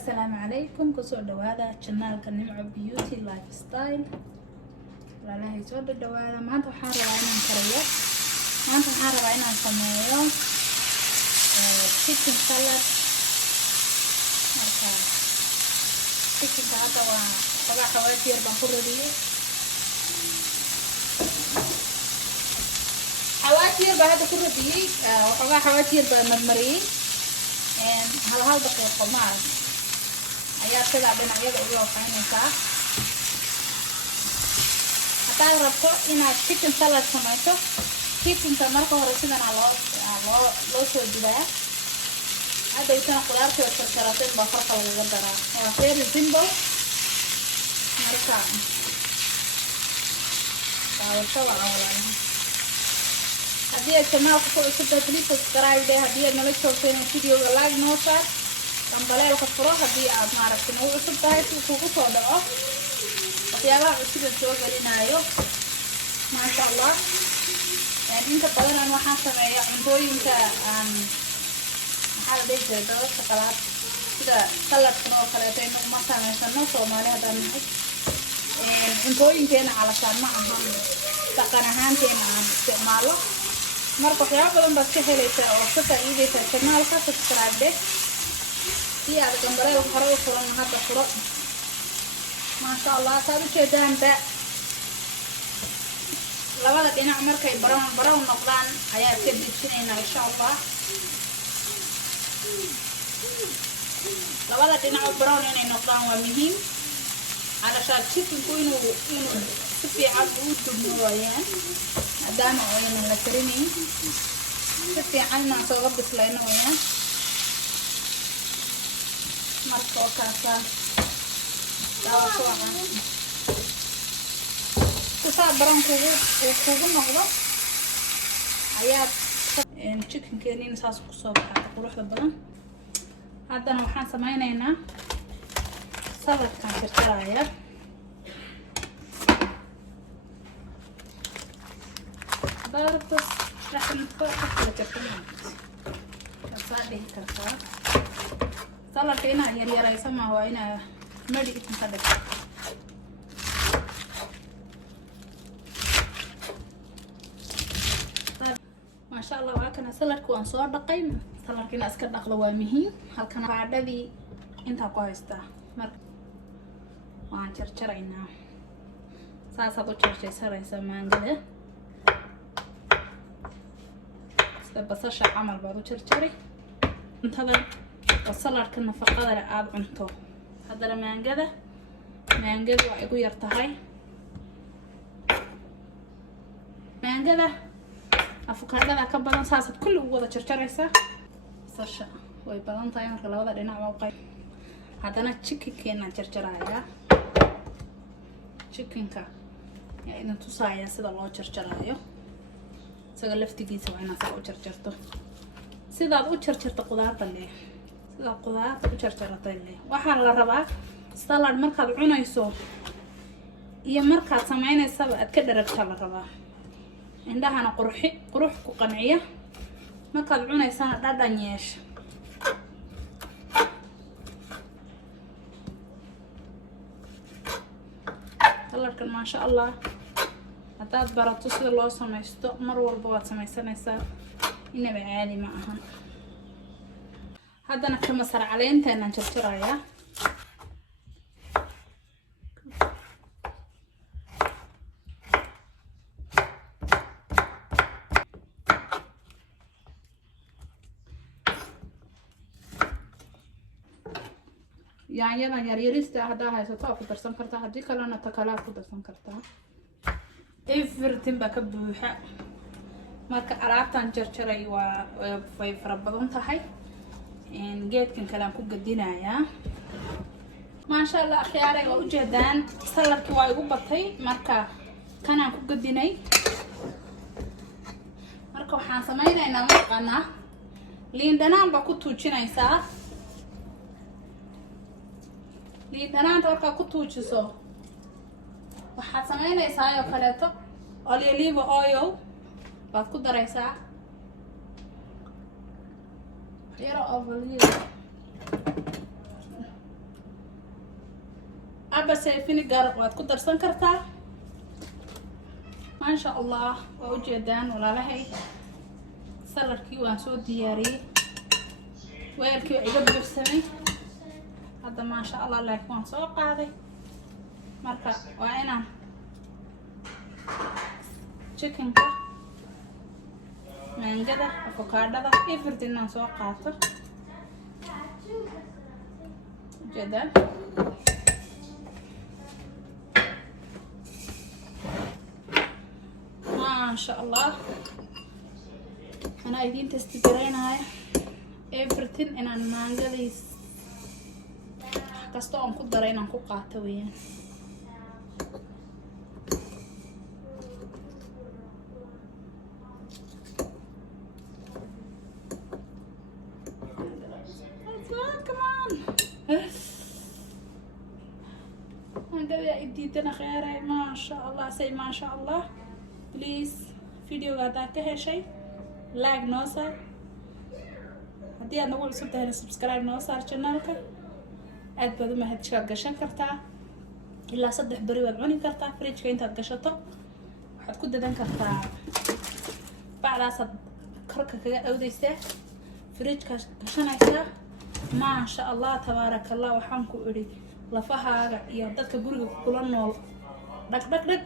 السلام عليكم كسر دوادا channel كنمع beauty lifestyle ولا هي سود دوادا ما أنت حارة وين كريات ما أنت حارة وين سمايو chicken salad مركز chicken هذا وطبعا حواتي بنقول دي حواتي بعد كل دي وطبعا حواتي بمرمري هل دقيقة معك ayaa sida dhinacyada ugu looqaynaysaa hadaa rabto inaad chicken salad samayso chickenka marka hore sidan loo soo diraa hadaytana qudaarta karkarateen baa farqa lagaga daraa waa very simple marka daawasho waa awalayn haddii aad channelka ku cusubtahay please subscribe haddii aad nala joogteen videoga like noo saar كمبلال كفرو هدي عاد معرفة نوع عصب تاعي فوق صادقة وفيها عصب الزوج لنايو ما شاء الله يعني انت طبعا انا حاسة معي عندوي انت حالة بيت زيادة شوكولات كده سلط نوع خلاتين نوع مثلا سنة صومالي هذا النحي عندوي انت انا علشان معها تقنهان تينا استعماله مركو حياه بدن بس كحيليسا وصفة ايديسا شمال خاصة تسرعب هي على جنبري وحرق فرن هذا فرق ما شاء الله هذا شيء ده لبعض دينا مركي براون نقدان هيا كده تشينينا إن شاء الله لبعض دينا براون يعني نقدان ومهم علشان تشوفوا إنه سبي عبود بنوعين أدام وين الكريمي سبي عنا صوب بس لينه وين marka kaasa daawasho waxaan kusaa baran kugu noqdo ayaa chicken keenin saas ku soo baxay quruxda badan haddana waxaan sameynaynaa saladkan tirtiraya darabtas raxan faqad tirtiraya kasaadii kartaa saladka inaa yaryaraysa ma waa inaa madi inta ka dhigto maasha Allah waa kana saladka waan soo dhaqay saladka inaa iska dhaqdo waa muhiim halkan qaadadii inta ku haystaa marka waan jarjaraynaa saasaad u jarjaraysaa maangada sida basasha camal baad u jarjaray intada وصلت النفقة على عاد عنتو هذا المانجذة مانجذة ويقول يرتاحي مانجذة أفكار هذا كبدان ساسد كل وضع تشرشريسة صرشة ويبدان طايم كل وضع لنا موقع هذا أنا تشيكي كينا تشرشرايا تشيكين كا يعني تصايا سيد الله تشرشرايو سقلفتي جيسة وأنا سأو تشرشرتو سيد الله تشرشرت قدار طليه قدار وجرجرتay waxa la rabaa salad markaad cunayso iyo markaad sameynayso aad ka dharagta la rabaa indhahana qurux ku qanciya markaad cunaysana dhadhan yeesho saladkan ma sha Allah hadaad barato sida loo sameysto mar walba waad sameysanaysaa inaba caadi ma ahan هذا كما صار عليه تانا نجرجرايا يعني أنا يريستا هذا هاي ستوقف درسان كرتا هدي كلنا تكلات درسان كرتا everything بكبوحة marka alaabtan jarjaray waa way farabadan tahay geedkan kale aan ku gadinayaa ma sha Allah khiyaaray oo u jeedaan saladkii waa igu batay marka kanaan ku gadinay marka waxaan sameynaynaa maqana liin dhanaan ba ku tuujinaysaa liin dhanaanta marka ku tuujiso waxaad sameynaysaa oo kaleeto olive oil baad ku daraysaa yara olive حبة سيفيني قارق واد كدر سنكرتا ما شاء الله ووجدان ولا لهي سلركي وان سو دياري ويلكي عقب بسمي هذا ما شاء الله لايك وان سو قاضي marka waa inaan chickenka mangada avocadada everything aan soo qaato jada ma sha Allah ana idin test gareynahay everything inaan mangadiis kasto aan ku daray inaan ku qaato weeyaan إديتنا خيري ما شاء الله سي ما شاء الله بليز فيديو هذا كهشي لايك نوصل هدي أنا أقول سبتها سبسكرايب نوصل channelك أد بدو ما هتشغل قشن كرتا إلا صدح بري وضعوني كرتا فريج كينت هتقشطه وحتكون دادان كرتا بعد أصد كركا كذا أوديسته فريج كشن عيسا ما شاء الله تبارك الله وحنكو أري lafahaaga iyo dadka guriga kula nool dhaq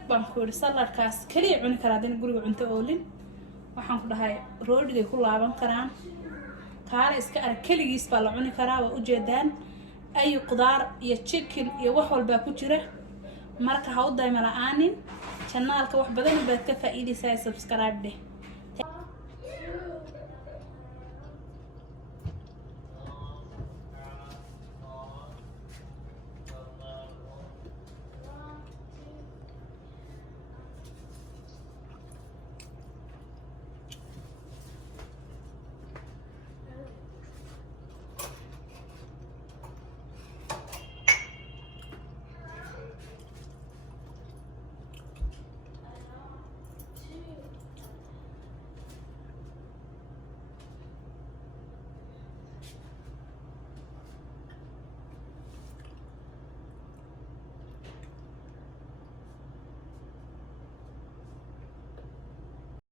baan ku yiri saladkaas kaliya cuni karaa hadii guriga cunto oolin waxaan ku dhahay roodhigay ku laaban karaan kaale iska arag kaligiis baa la cuni karaa waa u jeedaan ay qudaar iyo chicken iyo wax walba ku jira marka ha u dayma la'aanin channelka wax badan baad ka faa'iideysaa subscribe